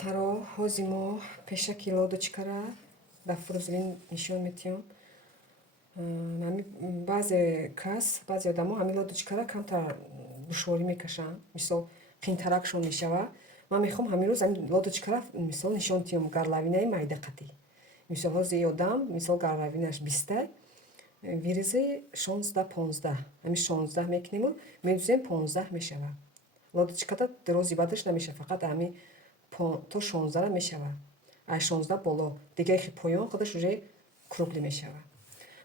духтаро, ҳози мо пешаки лодочкара дар фурӯзилӣ нишон медиҳам. Баъзе кас, баъзе одамо ҳамин лодочкара камтар душворӣ мекашанд, мисол қийтаракшон мешавад. Ман мехоҳам ҳамин рӯз ҳамин лодочкара мисол нишон диҳам гарлавинаи майда қадӣ. Мисол ҳози одам мисол гарлавинаш 20, виризи 16-15. Ҳамин 16 мекунем, медузем 15 мешавад. Лодочката дарози бадраш намешавад, фақат ҳамин то 16 мешавад. Ай 16 боло, дигари поён худаш уже круглӣ мешавад.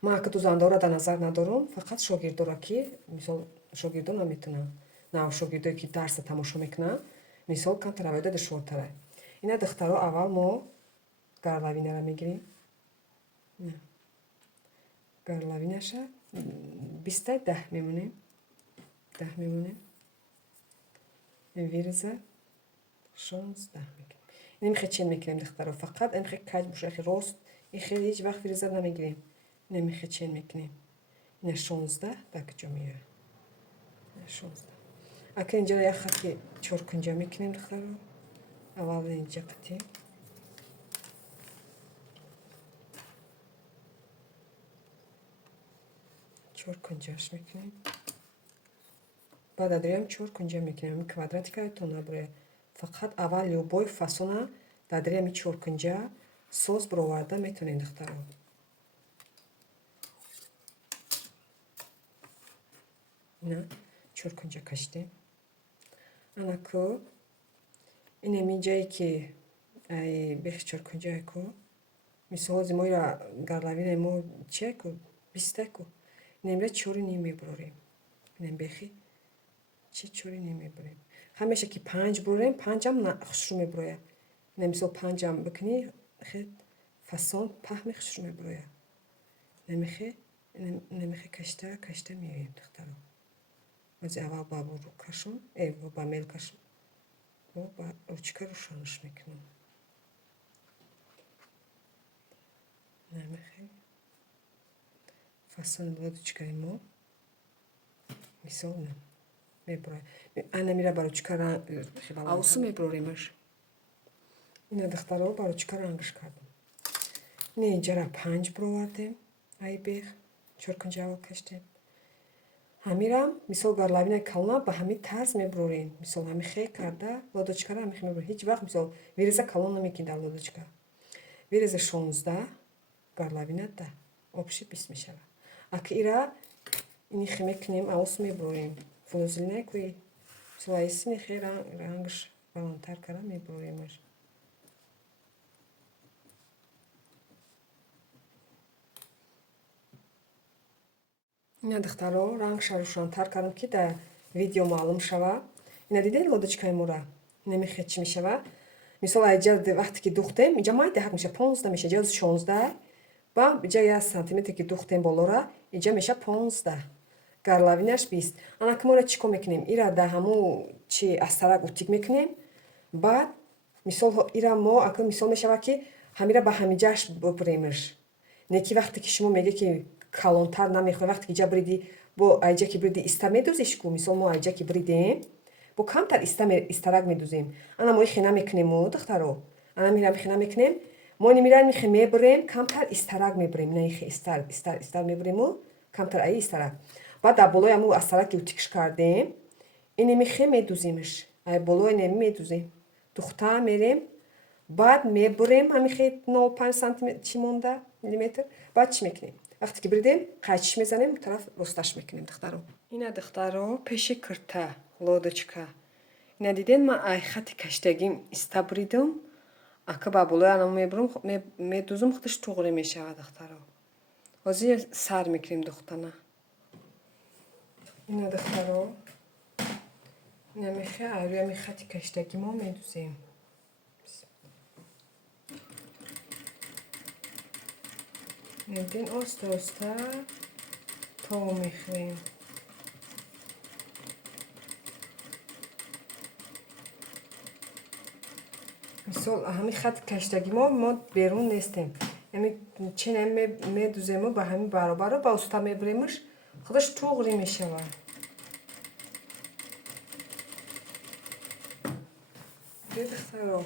Ман акадузандора дар назар надорам, фақат шогирдора ки мисол шогирдо наметунанд, нав шогирдое ки дарса тамошо мекунанд, мисол камтар авоида душвортара. Ина духтаро аввал мо гарлавинара мегирем. Гарлавинаша 20 10 мемонем. 10 мемонем. Вириза 16 мекунем. Немихе чен мекунем духтаро, фақат немихе каҷ боша, рост, хеле ҳеҷ вақт вириза намегирем. Немихе чен мекунем. Ина 16 дар куҷо меояд? 16. Ака инҷа як хати чоркунҷа мекунем духтаро. Аввал инҷа қатем. Чоркунҷаш мекунем. Баъд адриям чоркунҷа мекунем. Ҳамин квадратикаатон набурая. Фақат аввал любой фасона дадри ҳамин чоркунҷа соз бароварда метавонем духтаро. Ина чоркунҷа кашидем. Анаку инеми ҷае ки бехи чоркунҷааку мисол ҳози мо ира гарлавинаи мо чияку 20ку инемра 4 мебурорем. Инем бехи чи 4 мебурем. Ҳамеша ки 5 бурорем, 5ам хушрӯ мебурояд. Инем мисол 5ам бикунӣ хед фасон паҳми хушрӯ мебурояд. Немихе кашта меоем духтаро. Ози аввал ба буру кашон, ба мел кашон. Ба ручка рӯшанаш мекунам. Намихе фасон лодочкаи мо мисол мебурояд. Анамира ба ручка авсу мебуроремаш. Ина духтаро ба ручка рангаш кардам. Ина инҷара 5 буровардем. Ай бех чоркунҷа аввал кашидем. Ҳамирам мисол гарлавинаи калона ба ҳамин тарз мебурорем. Мисол ҳамихе карда лодочкара ҳамихе мебурорем. Ҳеҷ вақт мисол вириза калон намекунем дар лодочка. Вириза 16, гарлавина 10, обши 20 мешавад. Ака ира инихе мекунем, авсу мебурорем. Фурӯзилинакуи мисол айсинихе рангаш баландтар карда мебуроремаш. Ина духтаро рангша рӯшантар кардам ки дар видео маълум шавад. Ина дидед лодочкаи мора? Намехе чӣ мешавад? Мисол айҷа вақте ки духтем, инҷа майда ҳақ мешавад 15 мешавад, ҷози 16. Ба инҷа 1 сантиметр ки духтем болора, инҷа мешавад 15. Гарлавинаш 20. Анаки мора чӣ кор мекунем? Ира дар ҳамун чи астарак утик мекунем. Баъд мисол ира мо ака мисол мешавад ки ҳамира ба ҳамиҷааш бубуремаш. Не ки вақте ки шумо меге ки калонтар намехоҳед, вақте ки ҷа бириди бо айҷа ки бириди иста медузишку, мисол мо айҷа ки бридем, бо камтар истарак медузем. Ана мо ихе намекунем духтаро. Ана мира ихе намекунем. Мо нимира ихе мебурем, камтар истарак мебурем. Ина ихе истар мебурему, камтар аи истарак. Баъд дар болои аму астарак ки утикш кардем, инемихе медуземаш. Ай болои неми медузем. Духта мерем, баъд мебурем ҳамихе 0.5 сантиметр чи монда миллиметр. Баъд чӣ мекунем? Вақте ки бридем, қайчиш мезанем, тараф росташ мекунем духтаро. Ина духтаро пеши кирта лодочка. Ина дидем ман ай хати каштагим иста бридам, ака ба болои анам мебурам, медузам, худаш туғри мешавад духтаро. Ҳозир сар мекунем духтана. Ина духтаро намехе рӯи ами хати каштаги мо медузем. Медин оста оста то мехӯрем. мисол ҳамин хати каштаги мо берун нестем. Ами ченам медузему ба ҳамин баробаро ба уста мебуремаш, худаш туғри мешавад. Духтаро